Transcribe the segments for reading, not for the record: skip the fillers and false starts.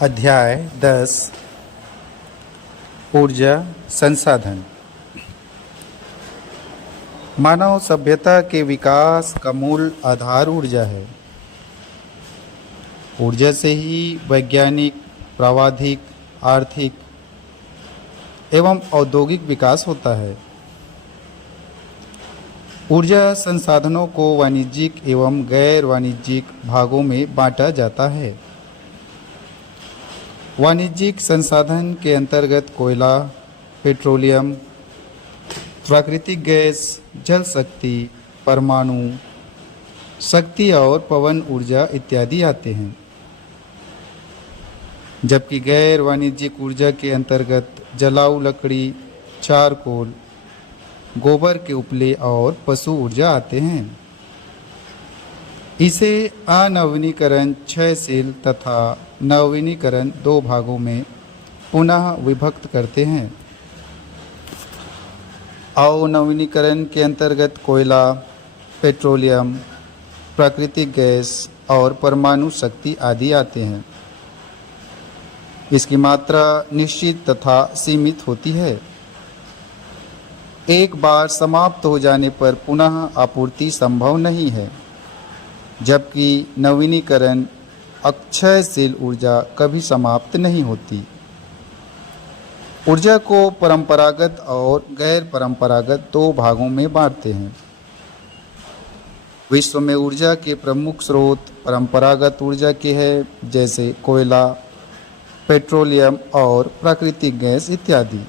अध्याय 10 ऊर्जा संसाधन। मानव सभ्यता के विकास का मूल आधार ऊर्जा है। ऊर्जा से ही वैज्ञानिक, प्रावैधिक, आर्थिक एवं औद्योगिक विकास होता है। ऊर्जा संसाधनों को वाणिज्यिक एवं गैर वाणिज्यिक भागों में बांटा जाता है। वाणिज्यिक संसाधन के अंतर्गत कोयला, पेट्रोलियम, प्राकृतिक गैस, जल शक्ति, परमाणु शक्ति और पवन ऊर्जा इत्यादि आते हैं। जबकि गैर वाणिज्यिक ऊर्जा के अंतर्गत जलाऊ लकड़ी, चारकोल, गोबर के उपले और पशु ऊर्जा आते हैं। इसे अनवीनीकरण क्षयशील तथा नवीनीकरण दो भागों में पुनः विभक्त करते हैं। अनवीनीकरण के अंतर्गत कोयला, पेट्रोलियम, प्राकृतिक गैस और परमाणु शक्ति आदि आते हैं। इसकी मात्रा निश्चित तथा सीमित होती है। एक बार समाप्त हो जाने पर पुनः आपूर्ति संभव नहीं है, जबकि नवीनीकरण अक्षयशील ऊर्जा कभी समाप्त नहीं होती। ऊर्जा को परंपरागत और गैर परंपरागत दो भागों में बांटते हैं। विश्व में ऊर्जा के प्रमुख स्रोत परंपरागत ऊर्जा के हैं, जैसे कोयला, पेट्रोलियम और प्राकृतिक गैस इत्यादि।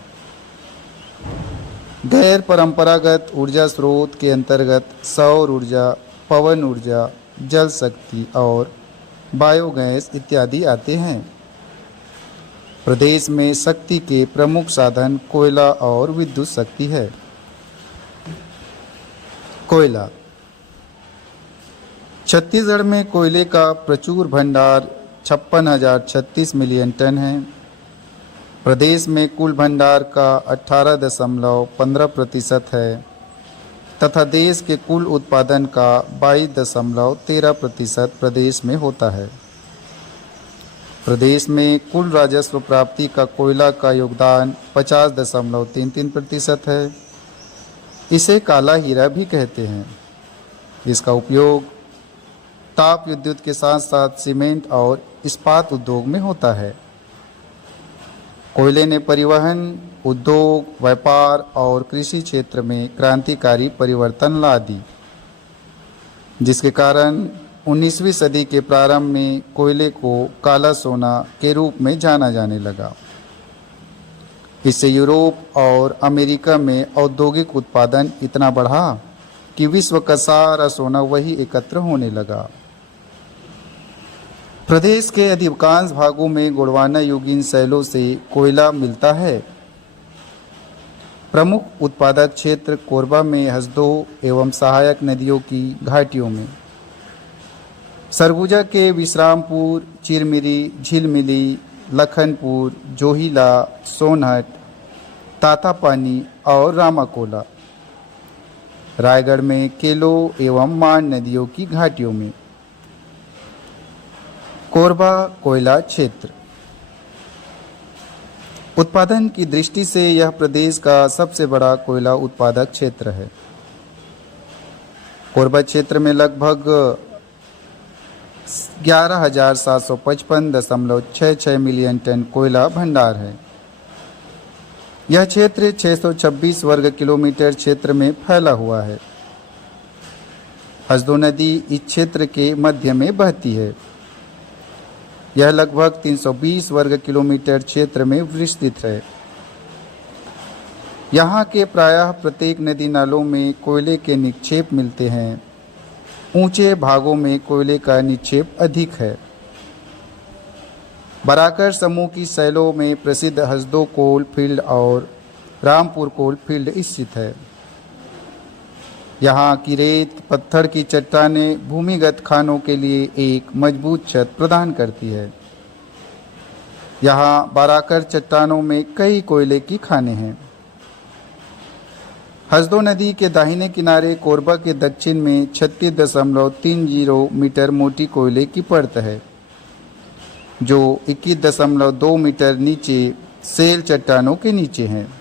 गैर परंपरागत ऊर्जा स्रोत के अंतर्गत सौर ऊर्जा, पवन ऊर्जा, जल शक्ति और बायोगैस इत्यादि आते हैं। प्रदेश में शक्ति के प्रमुख साधन कोयला और विद्युत शक्ति है। कोयला। छत्तीसगढ़ में कोयले का प्रचुर भंडार 56,036 मिलियन टन है। प्रदेश में कुल भंडार का 18.15% है तथा देश के कुल उत्पादन का 22.13% प्रदेश में होता है। प्रदेश में कुल राजस्व प्राप्ति का कोयला का योगदान 50.33% है। इसे काला हीरा भी कहते हैं। इसका उपयोग ताप विद्युत के साथ साथ सीमेंट और इस्पात उद्योग में होता है। कोयले ने परिवहन, उद्योग, व्यापार और कृषि क्षेत्र में क्रांतिकारी परिवर्तन ला दी, जिसके कारण 19वीं सदी के प्रारंभ में कोयले को काला सोना के रूप में जाना जाने लगा। इससे यूरोप और अमेरिका में औद्योगिक उत्पादन इतना बढ़ा कि विश्व का सारा सोना वही एकत्र होने लगा। प्रदेश के अधिकांश भागों में गोंडवाना युगीन शैलों से कोयला मिलता है। प्रमुख उत्पादक क्षेत्र कोरबा में हसदो एवं सहायक नदियों की घाटियों में, सरगुजा के विश्रामपुर, चिरमिरी, झिलमिली, लखनपुर, जोहिला, सोनहट, तातापानी और रामाकोला, रायगढ़ में केलो एवं मान नदियों की घाटियों में। कोरबा कोयला क्षेत्र। उत्पादन की दृष्टि से यह प्रदेश का सबसे बड़ा कोयला उत्पादक क्षेत्र है। कोरबा क्षेत्र में लगभग 11,755.66 मिलियन टन कोयला भंडार है। यह क्षेत्र 626 वर्ग किलोमीटर क्षेत्र में फैला हुआ है। हसदो नदी इस क्षेत्र के मध्य में बहती है। यह लगभग 320 वर्ग किलोमीटर क्षेत्र में विस्तृत है। यहाँ के प्रायः प्रत्येक नदी नालों में कोयले के निक्षेप मिलते हैं। ऊंचे भागों में कोयले का निक्षेप अधिक है। बराकर समूह की शैलों में प्रसिद्ध हसदो कोल फील्ड और रामपुर कोल फील्ड स्थित है। यहाँ की रेत पत्थर की चट्टानें भूमिगत खानों के लिए एक मजबूत छत प्रदान करती है। यहाँ बराकर चट्टानों में कई कोयले की खानें हैं। हसदो नदी के दाहिने किनारे कोरबा के दक्षिण में 36.30 मीटर मोटी कोयले की परत है। जो 21.2 मीटर नीचे सेल चट्टानों के नीचे हैं।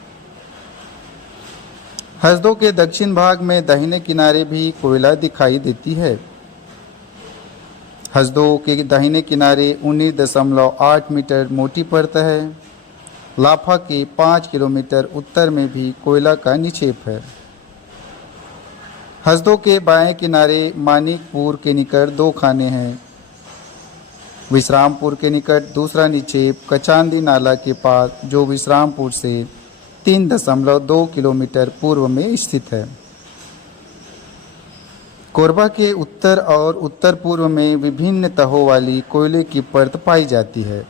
हसदो के दक्षिण भाग में दाहिने किनारे भी कोयला दिखाई देती है। हसदो के दाहिने किनारे 19.8 मीटर मोटी परत है। लाफा के 5 किलोमीटर उत्तर में भी कोयला का निक्षेप है। हसदो के बाएं किनारे मानिकपुर के निकट 2 खाने हैं। विश्रामपुर के निकट दूसरा निक्षेप कचांदी नाला के पास, जो विश्रामपुर से 3.2 किलोमीटर पूर्व में स्थित है। कोरबा के उत्तर और उत्तर पूर्व में विभिन्न तहों वाली कोयले की परत पाई जाती है।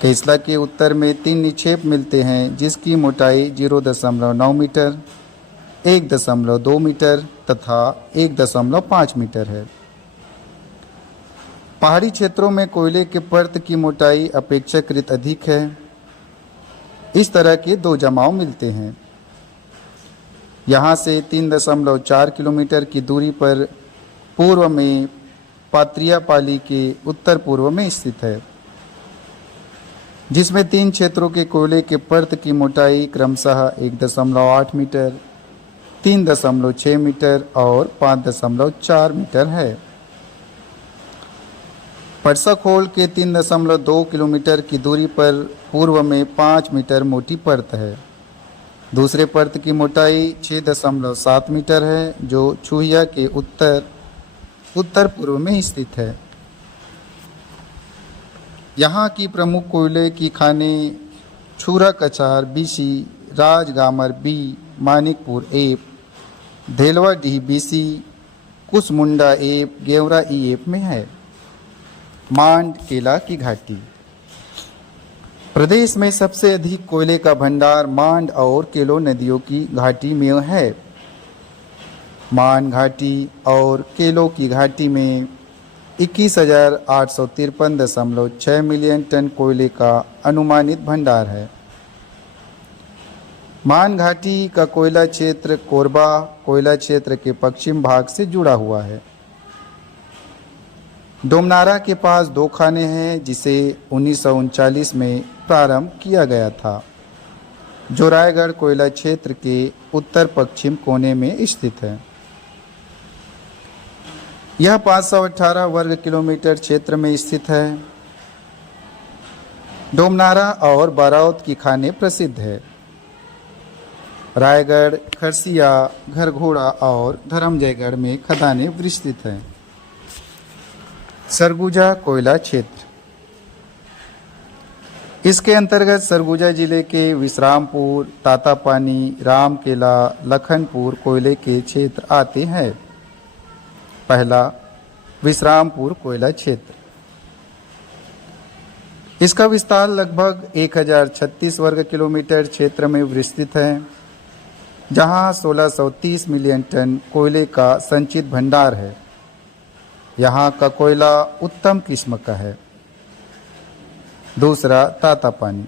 केसला के उत्तर में 3 निक्षेप मिलते हैं, जिसकी मोटाई 0.9 मीटर, 1.2 मीटर तथा 1.5 मीटर है। पहाड़ी क्षेत्रों में कोयले के परत की मोटाई अपेक्षाकृत अधिक है। इस तरह के 2 जमाव मिलते हैं। यहाँ से 3.4 किलोमीटर की दूरी पर पूर्व में पात्रियापाली के उत्तर पूर्व में स्थित है, जिसमें 3 क्षेत्रों के कोयले के परत की मोटाई क्रमशः 1.8 मीटर, 3.6 मीटर और 5.4 मीटर है। परसाखोल के 3.2 किलोमीटर की दूरी पर पूर्व में 5 मीटर मोटी परत है। दूसरे परत की मोटाई 6.7 मीटर है, जो छुहिया के उत्तर पूर्व में स्थित है। यहाँ की प्रमुख कोयले की खाने छूरा कचार बीसी, राजगामर बी, मानिकपुर एप, धेलवा डी बीसी, कुसमुंडा एप, गेवरा ई एप में है। मांड केला की घाटी। प्रदेश में सबसे अधिक कोयले का भंडार मांड और केलो नदियों की घाटी में है। मांड घाटी और केलो की घाटी में 21,853.6 मिलियन टन कोयले का अनुमानित भंडार है। मान घाटी का कोयला क्षेत्र कोरबा कोयला क्षेत्र के पश्चिम भाग से जुड़ा हुआ है। डोमनारा के पास 2 खाने हैं, जिसे 1939 में प्रारंभ किया गया था, जो रायगढ़ कोयला क्षेत्र के उत्तर पश्चिम कोने में स्थित है। यह 518 वर्ग किलोमीटर क्षेत्र में स्थित है। डोमनारा और बाराउत की खाने प्रसिद्ध है। रायगढ़, खरसिया, घरघोड़ा और धर्मजयगढ़ में खदानें विस्तृत हैं। सरगुजा कोयला क्षेत्र। इसके अंतर्गत सरगुजा जिले के विश्रामपुर, तातापानी, रामकेला, लखनपुर कोयले के क्षेत्र आते हैं। पहला, विश्रामपुर कोयला क्षेत्र। इसका विस्तार लगभग 1036 वर्ग किलोमीटर क्षेत्र में विस्तृत है, जहां 1630 मिलियन टन कोयले का संचित भंडार है। यहाँ का कोयला उत्तम किस्म का है। दूसरा, तातापानी।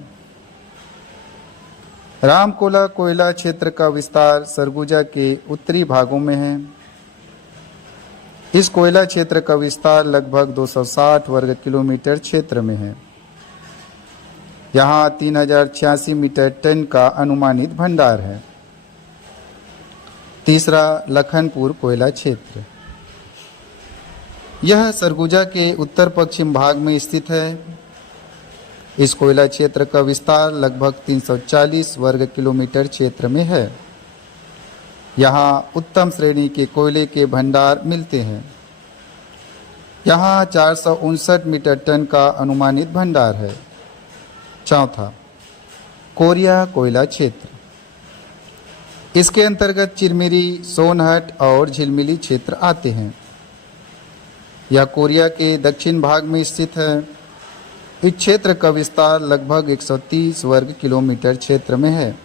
रामकोला कोयला क्षेत्र का विस्तार सरगुजा के उत्तरी भागों में है। इस कोयला क्षेत्र का विस्तार लगभग 260 वर्ग किलोमीटर क्षेत्र में है। यहाँ 3086 मीटर टन का अनुमानित भंडार है। तीसरा, लखनपुर कोयला क्षेत्र। यह सरगुजा के उत्तर पश्चिम भाग में स्थित है। इस कोयला क्षेत्र का विस्तार लगभग 340 वर्ग किलोमीटर क्षेत्र में है। यहाँ उत्तम श्रेणी के कोयले के भंडार मिलते हैं। यहाँ 459 मीटर टन का अनुमानित भंडार है। चौथा, कोरिया कोयला क्षेत्र। इसके अंतर्गत चिरमिरी, सोनहट और झिलमिली क्षेत्र आते हैं। यह कोरिया के दक्षिण भाग में स्थित है। इस क्षेत्र का विस्तार लगभग 130 वर्ग किलोमीटर क्षेत्र में है।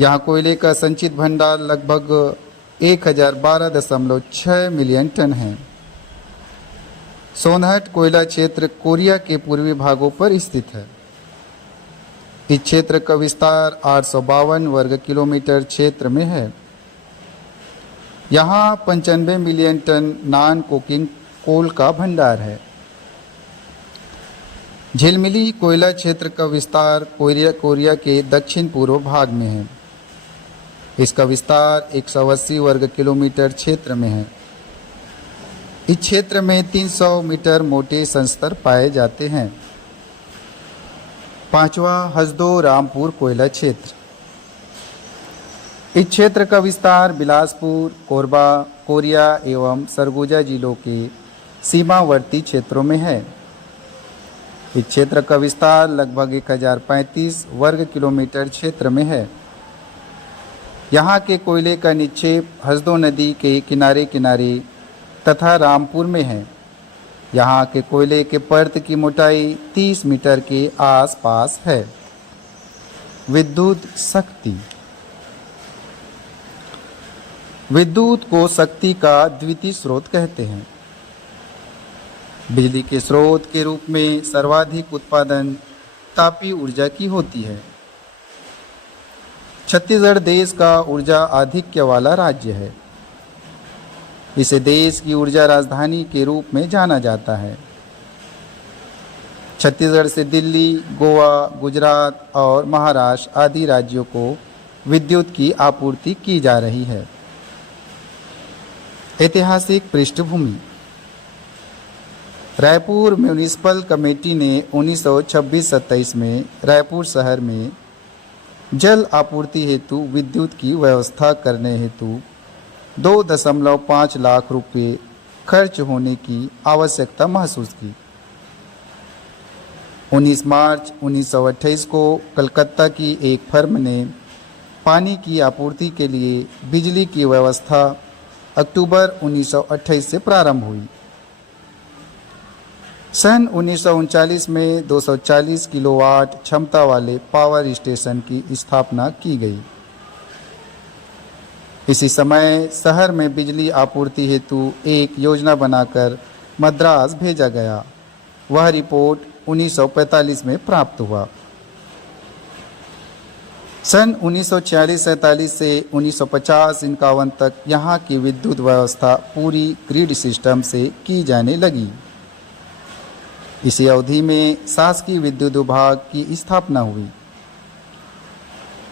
यहाँ कोयले का संचित भंडार लगभग 1012.6 मिलियन टन है। सोनहट कोयला क्षेत्र कोरिया के पूर्वी भागों पर स्थित है। इस क्षेत्र का विस्तार 852 वर्ग किलोमीटर क्षेत्र में है। यहाँ 95 million ton non coking coal का भंडार है। झिलमिली कोयला क्षेत्र का विस्तार कोरिया के दक्षिण पूर्व भाग में है। इसका विस्तार 180 वर्ग किलोमीटर क्षेत्र में है। इस क्षेत्र में 300 मीटर मोटे संस्तर पाए जाते हैं। पांचवा, हसदो रामपुर कोयला क्षेत्र। इस क्षेत्र का विस्तार बिलासपुर, कोरबा, कोरिया एवं सरगुजा जिलों के सीमावर्ती क्षेत्रों में है। इस क्षेत्र का विस्तार लगभग 1035 वर्ग किलोमीटर क्षेत्र में है। यहाँ के कोयले का निक्षेप हसदो नदी के किनारे किनारे तथा रामपुर में है। यहाँ के कोयले के पर्त की मोटाई 30 मीटर के आसपास है। विद्युत शक्ति। विद्युत को शक्ति का द्वितीय स्रोत कहते हैं। बिजली के स्रोत के रूप में सर्वाधिक उत्पादन तापीय ऊर्जा की होती है। छत्तीसगढ़ देश का ऊर्जा आधिक्य वाला राज्य है। इसे देश की ऊर्जा राजधानी के रूप में जाना जाता है। छत्तीसगढ़ से दिल्ली, गोवा, गुजरात और महाराष्ट्र आदि राज्यों को विद्युत की आपूर्ति की जा रही है। ऐतिहासिक पृष्ठभूमि। रायपुर म्यूनिसिपल कमेटी ने 1926-27 में रायपुर शहर में जल आपूर्ति हेतु विद्युत की व्यवस्था करने हेतु 2.5 लाख रुपये खर्च होने की आवश्यकता महसूस की। 19 मार्च 1928 को कलकत्ता की एक फर्म ने पानी की आपूर्ति के लिए बिजली की व्यवस्था अक्टूबर 1928 से प्रारंभ हुई। सन 1939 में 240 किलोवाट क्षमता वाले पावर स्टेशन की स्थापना की गई। इसी समय शहर में बिजली आपूर्ति हेतु एक योजना बनाकर मद्रास भेजा गया। वह रिपोर्ट 1945 में प्राप्त हुआ। सन 1946-47 से 1950-51 तक यहाँ की विद्युत व्यवस्था पूरी ग्रिड सिस्टम से की जाने लगी। इसी अवधि में शासकीय विद्युत विभाग की स्थापना हुई।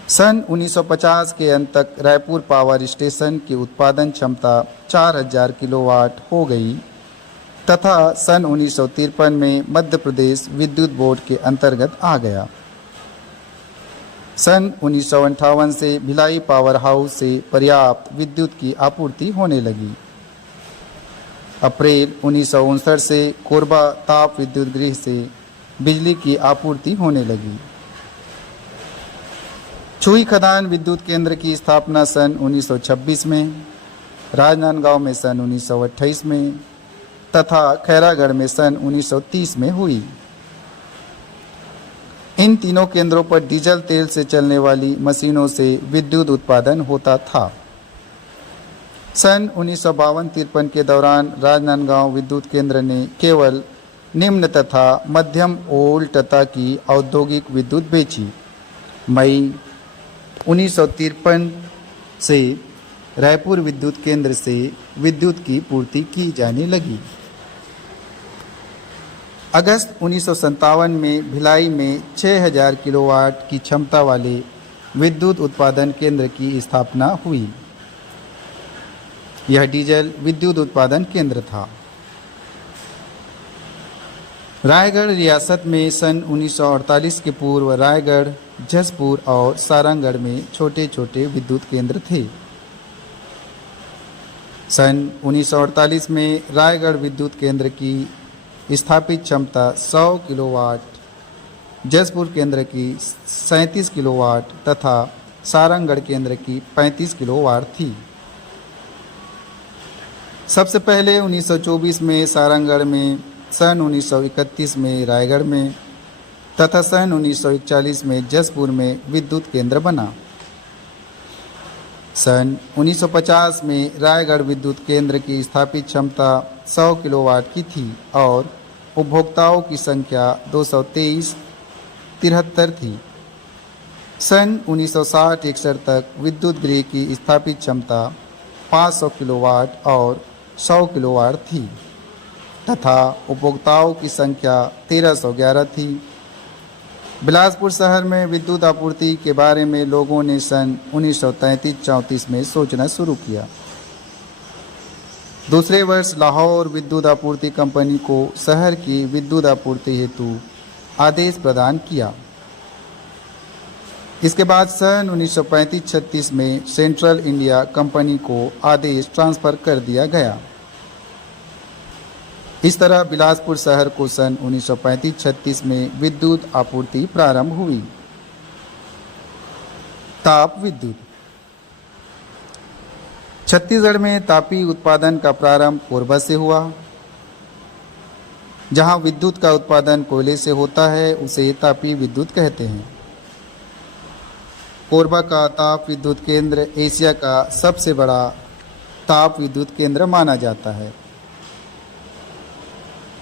सन 1950 के अंत तक रायपुर पावर स्टेशन की उत्पादन क्षमता 4000 किलोवाट हो गई तथा सन 1953 में मध्य प्रदेश विद्युत बोर्ड के अंतर्गत आ गया। सन 1958 से भिलाई पावर हाउस से पर्याप्त विद्युत की आपूर्ति होने लगी। अप्रैल 1959 से कोरबा ताप विद्युत गृह से बिजली की आपूर्ति होने लगी। छुई खदान विद्युत केंद्र की स्थापना सन 1926 में, राजनांदगांव में सन 1928 में तथा खैरागढ़ में सन 1930 में हुई। इन तीनों केंद्रों पर डीजल तेल से चलने वाली मशीनों से विद्युत उत्पादन होता था। सन 1952-53 के दौरान राजनांदगांव विद्युत केंद्र ने केवल निम्न तथा मध्यम वोल्टता की औद्योगिक विद्युत बेची। मई 1953 से रायपुर विद्युत केंद्र से विद्युत की पूर्ति की जाने लगी। अगस्त 1957 में भिलाई में 6000 किलोवाट की क्षमता वाले विद्युत उत्पादन केंद्र की स्थापना हुई। यह डीजल विद्युत उत्पादन केंद्र था। रायगढ़ रियासत में सन 1948 के पूर्व रायगढ़, जसपुर और सारंगगढ़ में छोटे छोटे विद्युत केंद्र थे। सन 1948 में रायगढ़ विद्युत केंद्र की स्थापित क्षमता 100 किलोवाट, जसपुर केंद्र की 37 किलोवाट तथा सारंगगढ़ केंद्र की 35 किलोवाट थी। सबसे पहले 1924 में सारंगगढ़ में, सन 1931 में रायगढ़ में तथा सन 1941 में जसपुर में विद्युत केंद्र बना। सन 1950 में रायगढ़ विद्युत केंद्र की स्थापित क्षमता 100 किलोवाट की थी और उपभोक्ताओं की संख्या 223-73 थी। सन 1960-61 तक विद्युत गृह की स्थापित क्षमता 500 किलोवाट और 100 किलोवाट थी। तथा उपभोक्ताओं की संख्या 1311 थी। बिलासपुर शहर में विद्युत आपूर्ति के बारे में लोगों ने सन 1933-34 में सोचना शुरू किया। दूसरे वर्ष लाहौर विद्युत आपूर्ति कंपनी को शहर की विद्युत आपूर्ति हेतु आदेश प्रदान किया। इसके बाद सन 1935-36 में सेंट्रल इंडिया कंपनी को आदेश ट्रांसफ़र कर दिया गया। इस तरह बिलासपुर शहर को सन 1935-36 में विद्युत आपूर्ति प्रारंभ हुई। ताप विद्युत। छत्तीसगढ़ में तापी उत्पादन का प्रारंभ कोरबा से हुआ। जहां विद्युत का उत्पादन कोयले से होता है उसे तापी विद्युत कहते हैं। कोरबा का ताप विद्युत केंद्र एशिया का सबसे बड़ा ताप विद्युत केंद्र माना जाता है।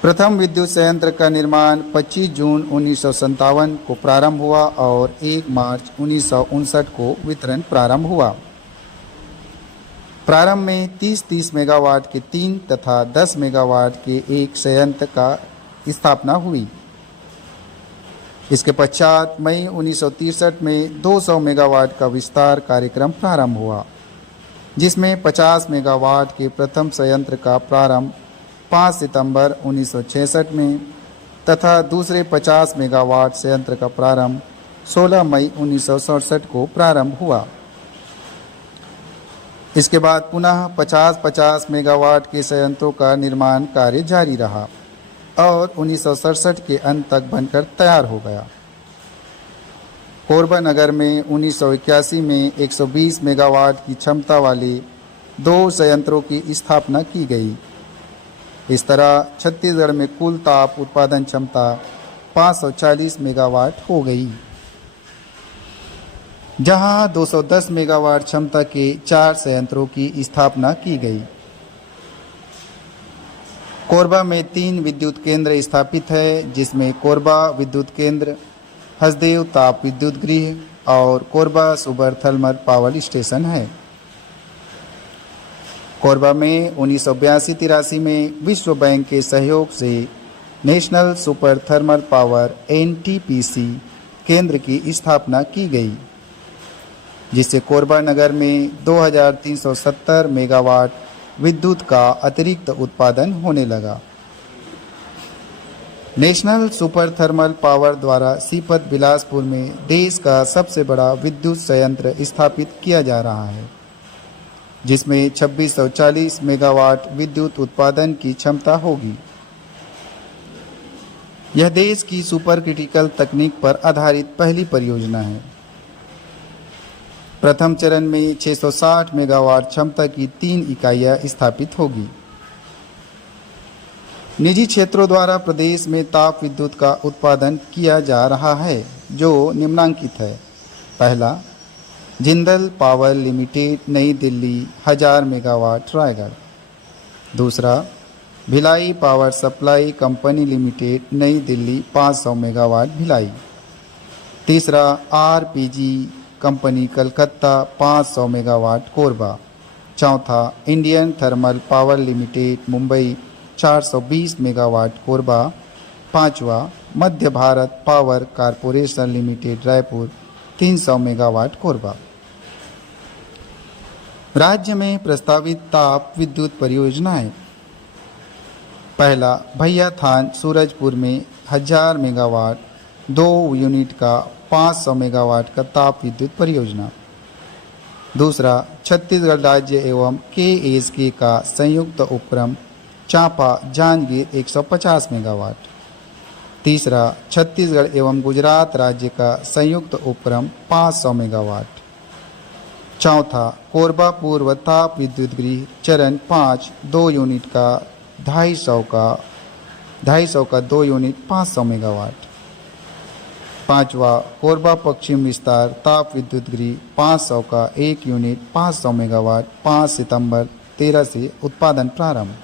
प्रथम विद्युत संयंत्र का निर्माण 25 जून 1957 को प्रारंभ हुआ और 1 मार्च 1959 को वितरण प्रारंभ हुआ। प्रारंभ में 30-30 मेगावाट के 3 तथा 10 मेगावाट के एक संयंत्र का स्थापना हुई। इसके पश्चात मई 1963 में 200 मेगावाट का विस्तार कार्यक्रम प्रारंभ हुआ, जिसमें 50 मेगावाट के प्रथम संयंत्र का प्रारंभ 5 सितंबर 1966 में तथा दूसरे 50 मेगावाट संयंत्र का प्रारंभ 16 मई 1967 को प्रारंभ हुआ। इसके बाद पुनः 50-50 मेगावाट के संयंत्रों का निर्माण कार्य जारी रहा और 1967 के अंत तक बनकर तैयार हो गया। कोरबा नगर में 1981 में 120 मेगावाट की क्षमता वाले 2 संयंत्रों की स्थापना की गई। इस तरह छत्तीसगढ़ में कुल ताप उत्पादन क्षमता 540 मेगावाट हो गई, जहां 210 मेगावाट क्षमता के 4 संयंत्रों की स्थापना की गई। कोरबा में 3 विद्युत केंद्र स्थापित है, जिसमें कोरबा विद्युत केंद्र, हसदेव ताप विद्युत गृह और Korba super thermal power station है। कोरबा में 1982-83 में विश्व बैंक के सहयोग से national super thermal power NTPC केंद्र की स्थापना की गई, जिससे कोरबा नगर में 2370 मेगावाट विद्युत का अतिरिक्त उत्पादन होने लगा। नेशनल सुपर थर्मल पावर द्वारा सीपत बिलासपुर में देश का सबसे बड़ा विद्युत संयंत्र स्थापित किया जा रहा है, जिसमें 2640 मेगावाट विद्युत उत्पादन की क्षमता होगी। यह देश की सुपर क्रिटिकल तकनीक पर आधारित पहली परियोजना है। प्रथम चरण में 660 मेगावाट क्षमता की 3 इकाइयां स्थापित होगी। निजी क्षेत्रों द्वारा प्रदेश में ताप विद्युत का उत्पादन किया जा रहा है, जो निम्नांकित है। पहला, Jindal power limited New Delhi 1000 megawatt Raigarh. दूसरा, Bhilai power supply company limited New Delhi 500 megawatt Bhilai. तीसरा, RPG company Calcutta 500 megawatt Korba. चौथा, Indian thermal power limited Mumbai 420 megawatt Korba. पांचवा, Madhya Bharat power corporation limited Raipur 300 megawatt Korba. राज्य में प्रस्तावित ताप विद्युत परियोजनाएं। पहला, भैया थान सूरजपुर में 1000 मेगावाट 2 यूनिट का 500 मेगावाट का ताप विद्युत परियोजना। दूसरा, छत्तीसगढ़ राज्य एवं KSK का संयुक्त उपक्रम चांपा जांजगीर 150 मेगावाट। तीसरा, छत्तीसगढ़ एवं गुजरात राज्य का संयुक्त उपक्रम 500 मेगावाट। चौथा, कोरबा पूर्व ताप विद्युत गृह चरण 5 2 यूनिट का 250 का 2 यूनिट 500 मेगावाट। पांचवा, कोरबा पश्चिम विस्तार ताप विद्युत गृह 500 का 1 यूनिट 500 मेगावाट 5 सितंबर 13 से उत्पादन प्रारंभ।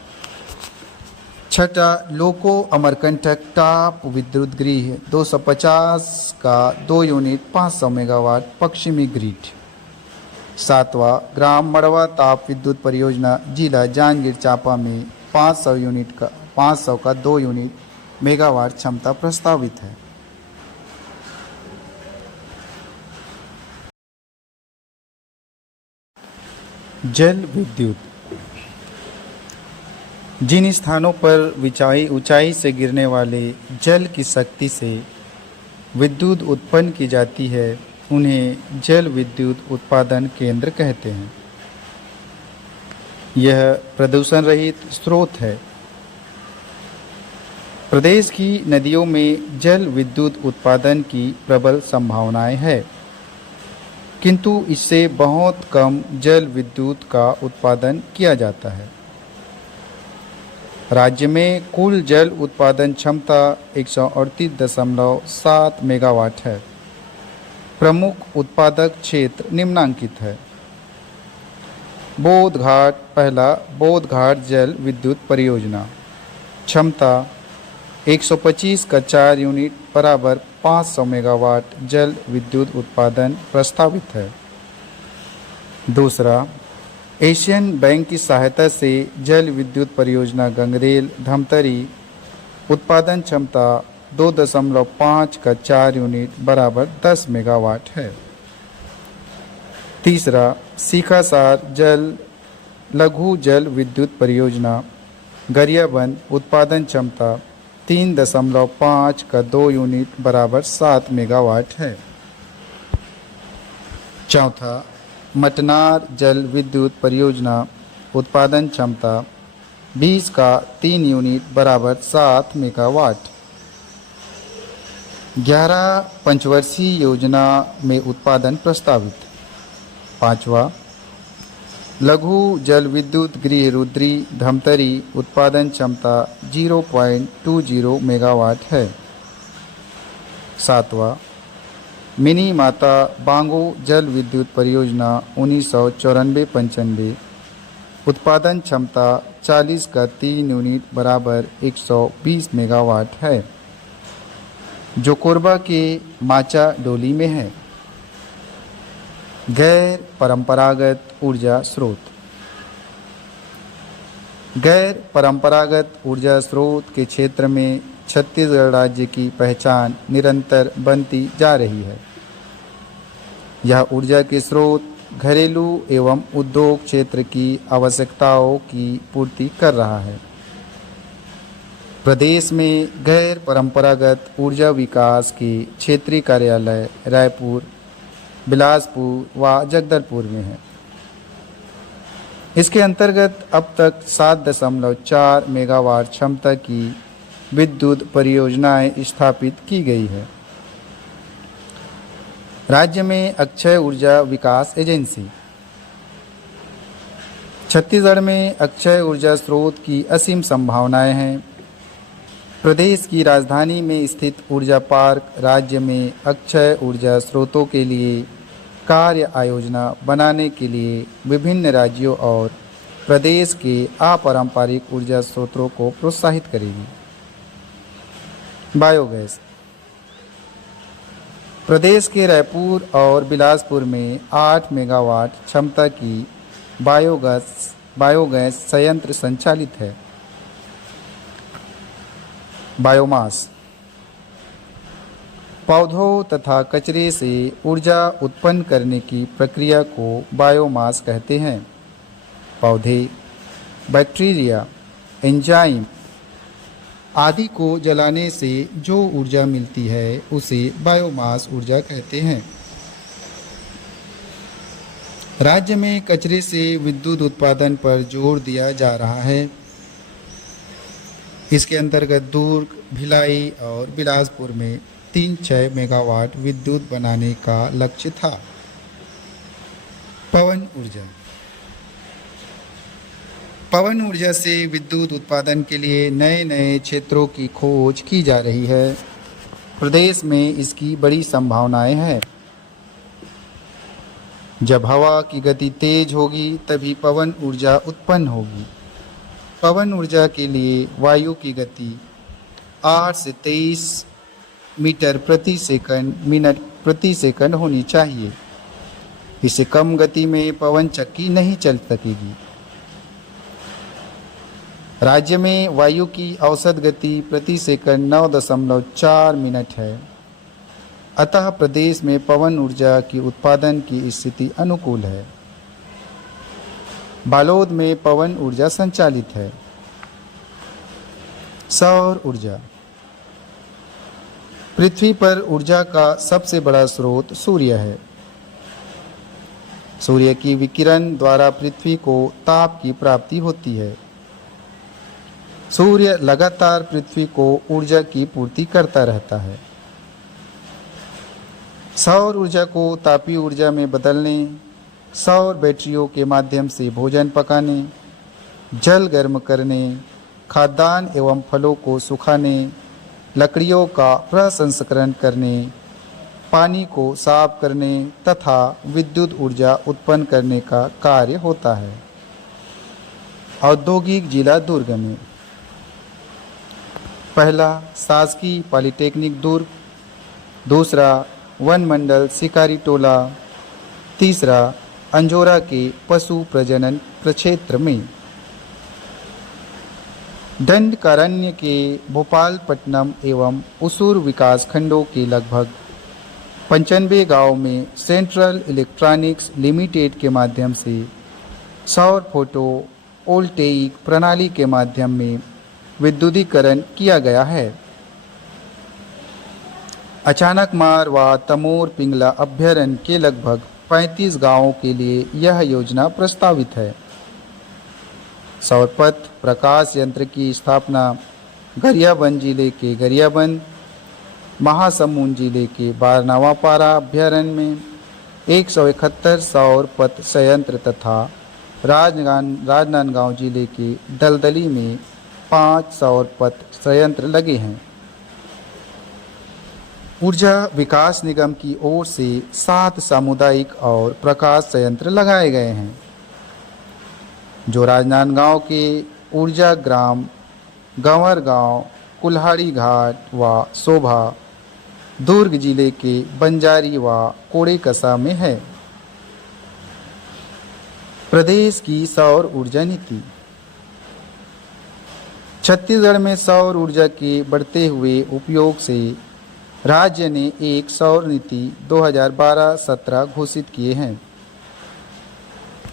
छठा, लोको अमरकंटक ताप विद्युत गृह 250 का 2 यूनिट 500 मेगावाट पश्चिमी ग्रिड। सातवां, ग्राम मड़वा ताप विद्युत परियोजना जिला जांजगीर चांपा में 500 यूनिट का 500 का 2 यूनिट मेगावाट क्षमता प्रस्तावित है। जल विद्युत। जिन स्थानों पर ऊंचाई से गिरने वाले जल की शक्ति से विद्युत उत्पन्न की जाती है उन्हें जल विद्युत उत्पादन केंद्र कहते हैं। यह प्रदूषण रहित स्रोत है। प्रदेश की नदियों में जल विद्युत उत्पादन की प्रबल संभावनाएं हैं, किंतु इससे बहुत कम जल विद्युत का उत्पादन किया जाता है। राज्य में कुल जल उत्पादन क्षमता 138.7 मेगावाट है। प्रमुख उत्पादक क्षेत्र निम्नांकित है। बोध घाट। पहला, बोध घाट जल विद्युत परियोजना। क्षमता 125 का 4 यूनिट बराबर 500 मेगावाट जल विद्युत उत्पादन प्रस्तावित है। दूसरा, एशियन बैंक की सहायता से जल विद्युत परियोजना गंगरेल धमतरी। उत्पादन क्षमता 2.5 का 4 यूनिट बराबर 10 मेगावाट है। तीसरा, सीखासार लघु जल विद्युत परियोजना गरियाबंद। उत्पादन क्षमता 3.5 का 2 यूनिट बराबर 7 मेगावाट है। चौथा, मटनार जल विद्युत परियोजना। उत्पादन क्षमता 20 का 3 यूनिट बराबर 7 मेगावाट। 11 पंचवर्षीय योजना में उत्पादन प्रस्तावित। पांचवा, लघु जल विद्युत गृह रुद्री धमतरी। उत्पादन क्षमता 0.20 मेगावाट है। सातवां, मिनी माता बांगो जल विद्युत परियोजना 1994-95। उत्पादन क्षमता 40 का 3 यूनिट बराबर 120 मेगावाट है, जो कोरबा के माचा डोली में है। गैर परंपरागत ऊर्जा स्रोत। गैर परंपरागत ऊर्जा स्रोत के क्षेत्र में छत्तीसगढ़ राज्य की पहचान निरंतर बनती जा रही है। यह ऊर्जा के स्रोत घरेलू एवं उद्योग क्षेत्र की आवश्यकताओं की पूर्ति कर रहा है। प्रदेश में गैर परंपरागत ऊर्जा विकास के क्षेत्रीय कार्यालय रायपुर, बिलासपुर व जगदलपुर में है। इसके अंतर्गत अब तक 7.4 मेगावाट क्षमता की विद्युत परियोजनाएं स्थापित की गई है। राज्य में अक्षय ऊर्जा विकास एजेंसी। छत्तीसगढ़ में अक्षय ऊर्जा स्रोत की असीम संभावनाएं हैं। प्रदेश की राजधानी में स्थित ऊर्जा पार्क राज्य में अक्षय ऊर्जा स्रोतों के लिए कार्य आयोजना बनाने के लिए विभिन्न राज्यों और प्रदेश के अपारंपरिक ऊर्जा स्रोतों को प्रोत्साहित करेगी। बायोगैस। प्रदेश के रायपुर और बिलासपुर में 8 मेगावाट क्षमता की बायोगैस संयंत्र संचालित है। बायोमास। पौधों तथा कचरे से ऊर्जा उत्पन्न करने की प्रक्रिया को बायोमास कहते हैं। पौधे, बैक्टीरिया, एंजाइम आदि को जलाने से जो ऊर्जा मिलती है उसे बायोमास ऊर्जा कहते हैं। राज्य में कचरे से विद्युत उत्पादन पर जोर दिया जा रहा है। इसके अंतर्गत दुर्ग, भिलाई और बिलासपुर में 3-6 मेगावाट विद्युत बनाने का लक्ष्य था। पवन ऊर्जा। पवन ऊर्जा से विद्युत उत्पादन के लिए नए नए क्षेत्रों की खोज की जा रही है। प्रदेश में इसकी बड़ी संभावनाएं हैं। जब हवा की गति तेज होगी तभी पवन ऊर्जा उत्पन्न होगी। पवन ऊर्जा के लिए वायु की गति 8 से 23 मिनट प्रति सेकंड होनी चाहिए। इससे कम गति में पवन चक्की नहीं चल सकेगी। राज्य में वायु की औसत गति प्रति सेकंड 9.4 मिनट है। अतः प्रदेश में पवन ऊर्जा की उत्पादन की स्थिति अनुकूल है। बालोद में पवन ऊर्जा संचालित है। सौर ऊर्जा। पृथ्वी पर ऊर्जा का सबसे बड़ा स्रोत सूर्य है। सूर्य की विकिरण द्वारा पृथ्वी को ताप की प्राप्ति होती है। सूर्य लगातार पृथ्वी को ऊर्जा की पूर्ति करता रहता है। सौर ऊर्जा को तापीय ऊर्जा में बदलने, सौर बैटरियों के माध्यम से भोजन पकाने, जल गर्म करने, खाद्यान्न एवं फलों को सुखाने, लकड़ियों का प्रसंस्करण करने, पानी को साफ करने तथा विद्युत ऊर्जा उत्पन्न करने का कार्य होता है। औद्योगिक जिला दुर्ग में पहला शासकीय पॉलिटेक्निक दुर्ग, दूसरा वन मंडल शिकारी टोला, तीसरा अंजोरा के पशु प्रजनन प्रक्षेत्र में। दंडकारण्य के भोपालपट्टनम एवं उसूर विकास खंडों के लगभग 95 गांवों में सेंट्रल इलेक्ट्रॉनिक्स लिमिटेड के माध्यम से सौर फोटो वोल्टेइक प्रणाली के माध्यम में विद्युतीकरण किया गया है। अचानकमार व तमोर पिंगला अभ्यारण्य के लगभग 35 गांवों के लिए यह योजना प्रस्तावित है। सौरपथ प्रकाश यंत्र की स्थापना गरियाबंद जिले के गरियाबंद, महासमुंद जिले के बारनावापारा अभ्यारण्य में 171 सौर पथ संयंत्र तथा राजनांदगांव जिले के दलदली में 5 सौर पथ संयंत्र लगे हैं। ऊर्जा विकास निगम की ओर से 7 सामुदायिक और प्रकाश संयंत्र लगाए गए हैं, जो राजनांदगांव के ऊर्जा ग्राम, गंवर गांव, कुल्हाड़ी घाट व शोभा, दुर्ग जिले के बंजारी व कोड़ेकसा में है। प्रदेश की सौर ऊर्जा नीति। छत्तीसगढ़ में सौर ऊर्जा के बढ़ते हुए उपयोग से राज्य ने एक सौर नीति 2012-17 घोषित किए हैं।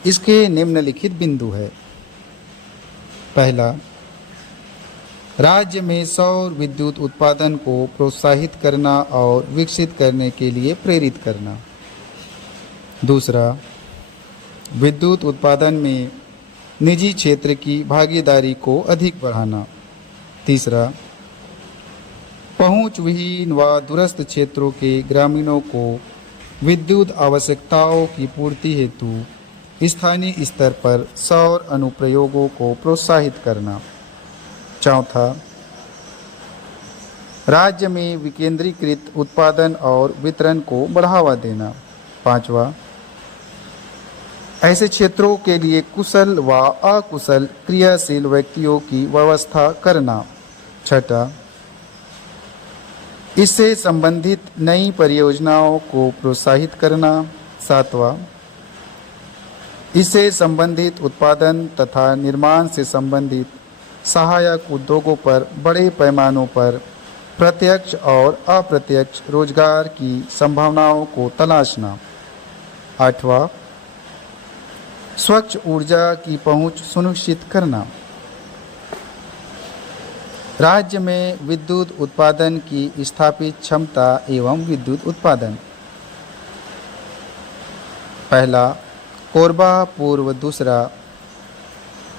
इसके निम्नलिखित बिंदु है। पहला, राज्य में सौर विद्युत उत्पादन को प्रोत्साहित करना और विकसित करने के लिए प्रेरित करना। दूसरा, विद्युत उत्पादन में निजी क्षेत्र की भागीदारी को अधिक बढ़ाना। तीसरा, पहुंच विहीन व दूरस्थ क्षेत्रों के ग्रामीणों को विद्युत आवश्यकताओं की पूर्ति हेतु स्थानीय स्तर पर सौर अनुप्रयोगों को प्रोत्साहित करना। चौथा, राज्य में विकेंद्रीकृत उत्पादन और वितरण को बढ़ावा देना। पांचवा, ऐसे क्षेत्रों के लिए कुशल व अकुशल क्रियाशील व्यक्तियों की व्यवस्था करना। छठा, इससे संबंधित नई परियोजनाओं को प्रोत्साहित करना। सातवां, इससे संबंधित उत्पादन तथा निर्माण से संबंधित सहायक उद्योगों पर बड़े पैमानों पर प्रत्यक्ष और अप्रत्यक्ष रोजगार की संभावनाओं को तलाशना। आठवां, स्वच्छ ऊर्जा की पहुंच सुनिश्चित करना। राज्य में विद्युत उत्पादन की स्थापित क्षमता एवं विद्युत उत्पादन। पहला, कोरबा पूर्व, दूसरा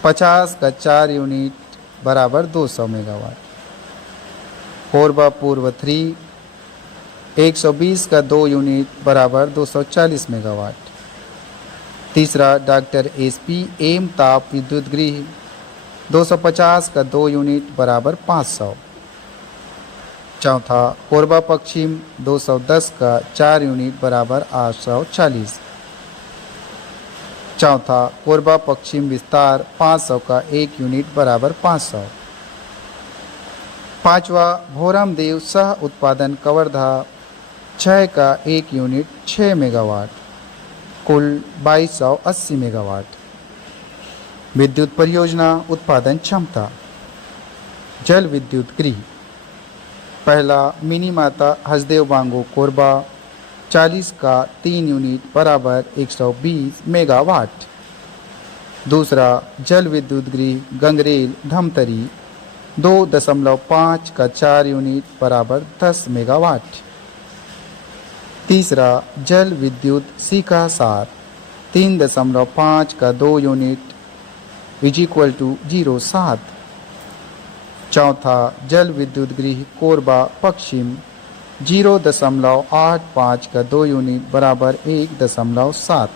50 का 4 यूनिट बराबर 200 मेगावाट। कोरबा पूर्व 3 120 का 2 यूनिट बराबर 240 मेगावाट। तीसरा, डॉक्टर SP एम ताप विद्युत गृह 250 का 2 यूनिट बराबर 500। चौथा, कोरबा पश्चिम 210 का 4 यूनिट बराबर 840। चौथा, कोरबा पश्चिम विस्तार 500 का 1 यूनिट बराबर 500। पांचवा, भोरम देव सह उत्पादन कवर्धा 6 का 1 यूनिट 6 मेगावाट, कुल 2280 मेगावाट। विद्युत परियोजना उत्पादन क्षमता। जल विद्युत गृह। पहला मिनी माता हसदेव बांगो कोरबा 40 का 3 यूनिट बराबर 120 मेगावाट। दूसरा जल विद्युत गृह गंगरेल धमतरी 2.5 का 4 यूनिट बराबर 10 मेगावाट। तीसरा जल विद्युत सीका सार 3.5 का 2 यूनिट =07। चौथा जल विद्युत गृह कोरबा पश्चिम 0.85 का 2 यूनिट बराबर 1.7।